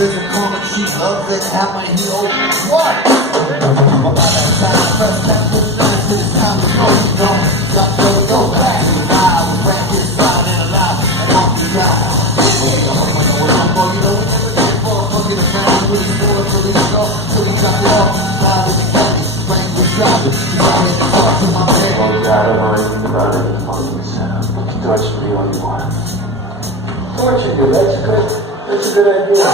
There's a comic sheet of the hammer he opened. What? About that time, first time to the last, it's time to go, you know. Got to go back. I was back inside and alive, and off the guy. You know, we never did for a fucking around with his boy till he go, till he got it off. Live in the county, bang the driving. He's out in the car to my bed. Oh, God, I don't know anything about it. It's fucking setup. You can torture me all you want. Torture you, that's good. That's a good idea.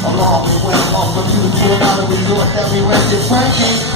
Along we went off a beautiful night, we thought that we rented Frankie.